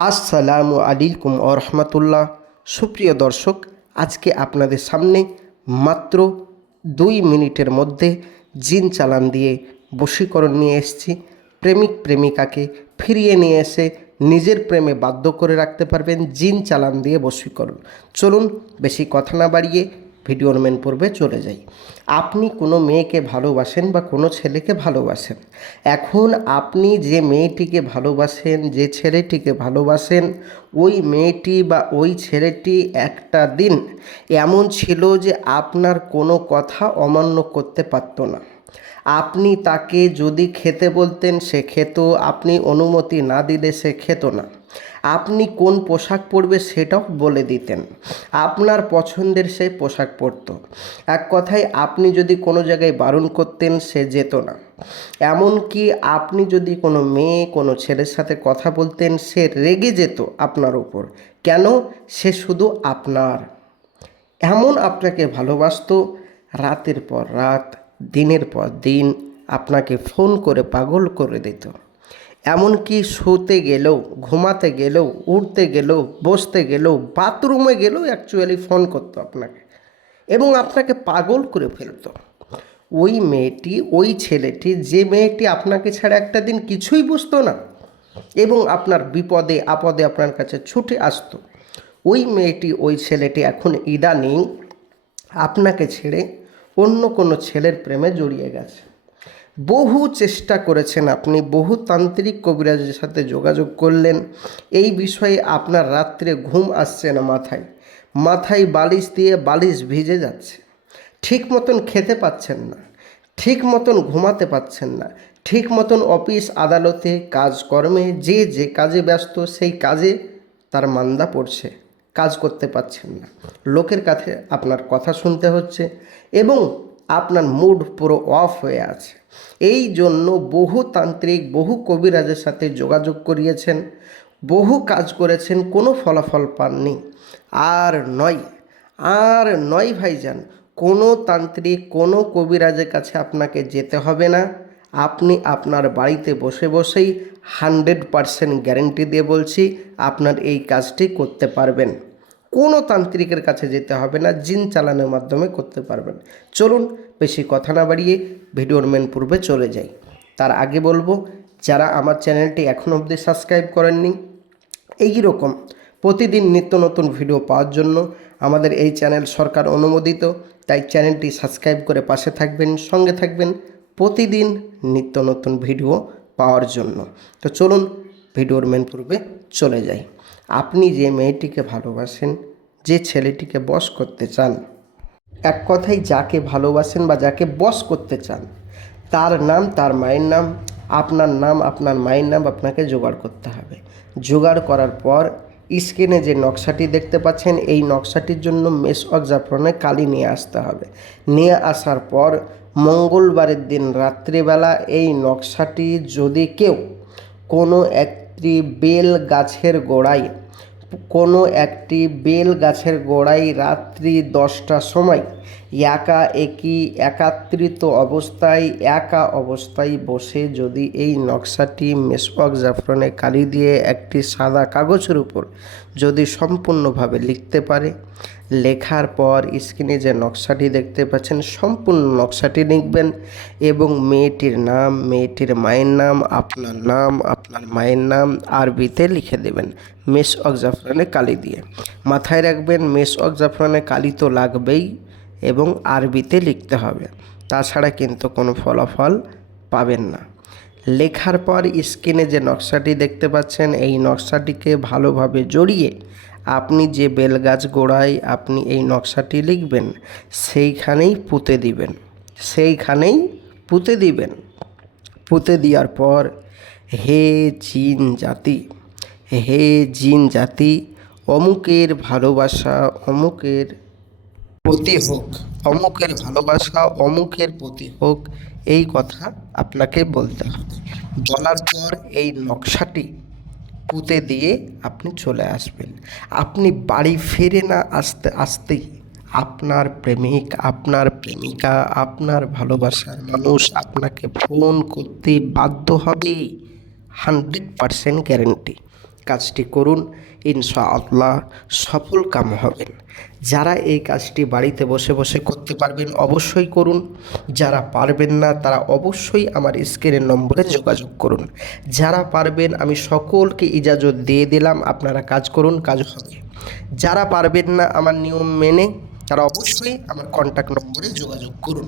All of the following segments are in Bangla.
আসসালামু আলাইকুম ও রহমতুল্লাহ। সুপ্রিয় দর্শক, আজকে আপনাদের সামনে মাত্র 2 মিনিটের মধ্যে জিন চালান দিয়ে বশীকরণ নিয়ে এসেছি। প্রেমিক প্রেমিকাকে ফিরিয়ে নিয়ে এসে নিজের প্রেমে বাধ্য করে রাখতে পারবেন জিন চালান দিয়ে বশীকরণ। চলুন বেশি কথা না বাড়িয়ে ভিডিওর মেন পর্বে চলে যাই। আপনি কোনো মেয়েকে ভালোবাসেন বা কোনো ছেলেকে ভালোবাসেন। এখন আপনি যে মেয়েটিকে ভালোবাসেন, যে ছেলেটিকে ভালোবাসেন, ওই মেয়েটি বা ওই ছেলেটি একটা দিন এমন ছিল যে আপনার কোনো কথা অমান্য করতে পারত না। আপনি তাকে যদি খেতে বলতেন সে খেত, আপনি অনুমতি না দিলে সে খেত না। আপনি কোন পোশাক পরবে সেটাও বলে দিতেন, আপনার পছন্দের সে পোশাক পরতো। এক কথায় আপনি যদি কোনো জায়গায় বারণ করতেন সে যেত না। এমনকি আপনি যদি কোনো মেয়ে কোনো ছেলের সাথে কথা বলতেন সে রেগে যেত আপনার উপর। কেন? সে শুধু আপনার। এমন আপনাকে ভালোবাসতো, রাতের পর রাত, দিনের পর দিন আপনাকে ফোন করে পাগল করে দিত। এমনকি শুতে গেলেও, ঘুমাতে গেলেও, উঠতে গেলেও, বসতে গেলেও, বাথরুমে গেলেও অ্যাকচুয়ালি ফোন করতো আপনাকে এবং আপনাকে পাগল করে ফেলতো। ওই মেয়েটি, ওই ছেলেটি, যে মেয়েটি আপনাকে ছাড়া একটা দিন কিছুই বুঝতো না এবং আপনার বিপদে আপদে আপনার কাছে ছুটে আসতো, ওই মেয়েটি, ওই ছেলেটি এখন ইদানিং আপনাকে ছেড়ে অন্য কোনো ছেলের প্রেমে জড়িয়ে গেছে। বহু চেষ্টা করেছেন আপনি, বহু তান্ত্রিক কবিরাজের সাথে যোগাযোগ করলেন। এই বিষয়ে আপনার রাত্রে ঘুম আসছে না, মাথায় মাথায় বালিশ দিয়ে বালিশ ভিজে যাচ্ছে। ঠিক মতন খেতে পাচ্ছেন না, ঠিক মতন ঘুমাতে পাচ্ছেন না, ঠিক মতন অফিস আদালতে কাজকর্মে যে কাজে ব্যস্ত সেই কাজে তার মান্দা পড়ছে, কাজ করতে পারছেন না, লোকের কাছে আপনার কথা শুনতে হচ্ছে এবং আপনার মুড পুরো অফ হয়ে আছে। এই জন্য বহু তান্ত্রিক, বহু কবিরাজের সাথে যোগাযোগ করিয়েছেন, বহু কাজ করেছেন, কোনো ফলাফল পাননি। আর নয়, আর নয় ভাইজান, কোনো তান্ত্রিক, কোনো কবিরাজের কাছে আপনাকে যেতে হবে না। আপনি আপনার বাড়িতে বসে বসেই 100% গ্যারেন্টি দিয়ে বলছি আপনার এই কাজটি করতে পারবেন। কোনো তান্ত্রিকের কাছে যেতে হবে না, জিন চালানোর মাধ্যমে করতে পারবেন। চলুন বেশি কথা না বাড়িয়ে ভিডিওর মেন পূর্বে চলে যাই। তার আগে বলবো, যারা আমার চ্যানেলটি এখনও অবধি সাবস্ক্রাইব করেননি, এই রকম প্রতিদিন নিত্য নতুন ভিডিও পাওয়ার জন্য আমাদের এই চ্যানেল সরকার অনুমোদিত, তাই চ্যানেলটি সাবস্ক্রাইব করে পাশে থাকবেন, সঙ্গে থাকবেন প্রতিদিন নিত্য নতুন ভিডিও পাওয়ার জন্য। তো চলুন ভিডিওর মেন পূর্বে চলে যাই। আপনি যে মেয়েটিকে ভালোবাসেন, যে ছেলেটিকে বশ করতে চান, এক কথায় যাকে ভালোবাসেন বা যাকে বশ করতে চান, তার নাম, তার মায়ের নাম, আপনার নাম, আপনার মায়ের নাম আপনাকে জোগাড় করতে হবে। জোগাড় করার পর স্ক্রিনে যে নকশাটি দেখতে পাচ্ছেন, এই নকশাটির জন্য মেশক জাফরানে কালি নিয়ে আসতে হবে। নিয়ে আসার পর মঙ্গলবারের দিন রাত্রিবেলা এই নকশাটি যদি কেউ কোনো একটি বেল গাছের গোড়ায়, কোনো একটি বেল গাছের গোড়ায় রাত্রি 10টার সময় একাত্রিত অবস্থায়, একা অবস্থায় বসে যদি এই নকশাটি মেশক জাফরানে কালি দিয়ে একটি সাদা কাগজের উপর যদি সম্পূর্ণভাবে লিখতে পারে, লেখার পর স্ক্রিনে যে নকশাটি দেখতে পাচ্ছেন সম্পূর্ণ নকশাটি লিখবেন এবং মেয়েটির নাম, মেয়েটির মায়ের নাম, আপনার নাম, আপনার মায়ের নাম আরবিতে লিখে দেবেন মেশক জাফরানে কালি দিয়ে। মাথায় রাখবেন, মেশক জাফরানে কালি তো লাগবেই এবং আরবিতে লিখতে হবে, তাছাড়া কিন্তু কোনো ফলাফল পাবেন না। লেখার পর স্ক্রিনে যে নকশাটি দেখতে পাচ্ছেন, এই নকশাটিকে ভালোভাবে জড়িয়ে আপনি যে বেলগাছ গোড়ায় আপনি এই নকশাটি লিখবেন সেইখানেই পুঁতে দিবেন, সেইখানেই পুঁতে দিবেন। পুঁতে দেওয়ার পর, হে জিন জাতি, হে জিন জাতি, অমুকের ভালোবাসা অমুকের প্রতি হোক, অমুকের ভালোবাসা অমুকের প্রতি হোক, এই কথা আপনাকে বলতে হবে। বলার পর এই নকশাটি পুঁতে দিয়ে আপনি চলে আসবেন। আপনি বাড়ি ফিরে না আসতেই আপনার প্রেমিক, আপনার প্রেমিকা, আপনার ভালোবাসার মানুষ আপনাকে ফোন করতে বাধ্য হবে, 100% গ্যারেন্টি। কাজটি করুন, ইনশাআল্লাহ সফল কাম হবেন। যারা এই কাজটি বাড়িতে বসে বসে করতে পারবেন অবশ্যই করুন, যারা পারবেন না তারা অবশ্যই আমার স্ক্রিনের নম্বরে যোগাযোগ করুন। যারা পারবেন আমি সকলকে ইজাজত দিয়ে দিলাম, আপনারা কাজ করুন, কাজ হবে। যারা পারবেন না আমার নিয়ম মেনে তারা অবশ্যই আমার কন্ট্যাক্ট নম্বরে যোগাযোগ করুন।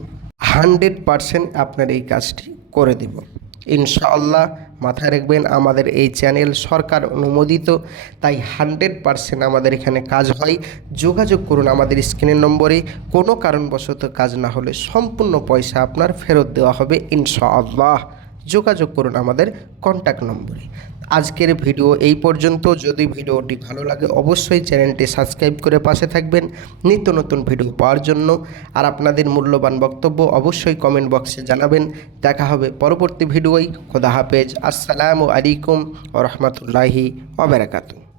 100% আপনার এই কাজটি করে দেব ইনশাআল্লাহ। মাথায় রাখবেন আমাদের এই চ্যানেল সরকার অনুমোদিত, তাই 100% আমাদের এখানে কাজ হয়। যোগাযোগ করুন আমাদের স্ক্রিনের নম্বরে। কোনো কারণবশত কাজ না হলে সম্পূর্ণ পয়সা আপনার ফেরত দেওয়া হবে ইনশাআল্লাহ। যোগাযোগ করুন আমাদের কন্ট্যাক্ট নম্বরে। আজকের ভিডিও এই পর্যন্ত। যদি ভিডিওটি ভালো লাগে অবশ্যই চ্যানেলটি সাবস্ক্রাইব করে পাশে থাকবেন নিত্য নতুন ভিডিও পাওয়ার জন্য। আর আপনাদের মূল্যবান বক্তব্য অবশ্যই কমেন্ট বক্সে জানাবেন। দেখা হবে পরবর্তী ভিডিওয়। খোদা হাফেজ। আসসালামু আলাইকুম ওয়া রাহমাতুল্লাহি ওয়া বারাকাতুহু।